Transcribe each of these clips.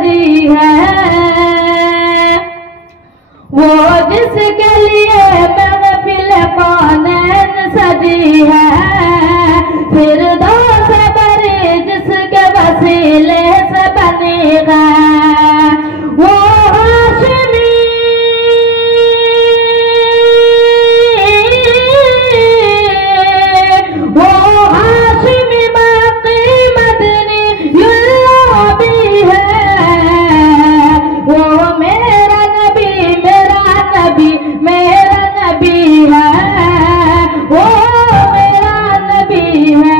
सजी है, वो जिसके लिए महफिल कौनैन सजी है, फिरदौस बरी जिसके वसीले से बनी है, वो हाशिमी बाकी मदनी युल्ला भी है, वो मेरा नबी मेरा नबी है, वो मेरा नबी है।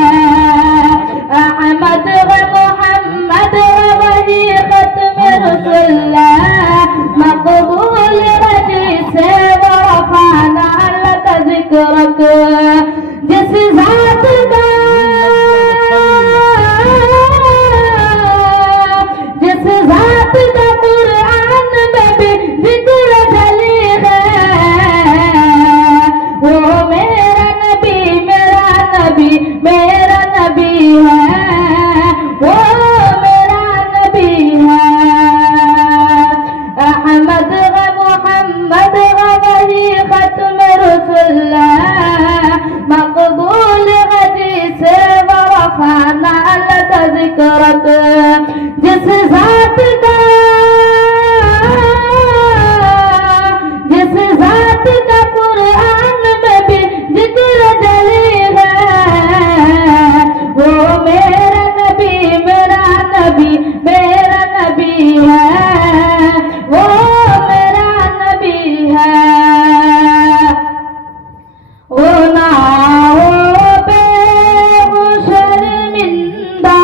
अहमद व मोहम्मद वही खत्म रसूलुल्लाह, मकबूल रजी से वफाना लका जिक्रक, जिस जात का कुरान में भी जिक्र जली है, वो मेरा नबी मेरा नबी है, वो मेरा नबी है। अहमद व मोहम्मद वही खत्म रसूलुल्लाह, मकबूल हजी से वफाना लका जिक्रक, जिस जात का कुरान में भी जिक्र जली है, वो मेरा नबी है, वो मेरा नबी है। वो ना हो बे शर्मिंदा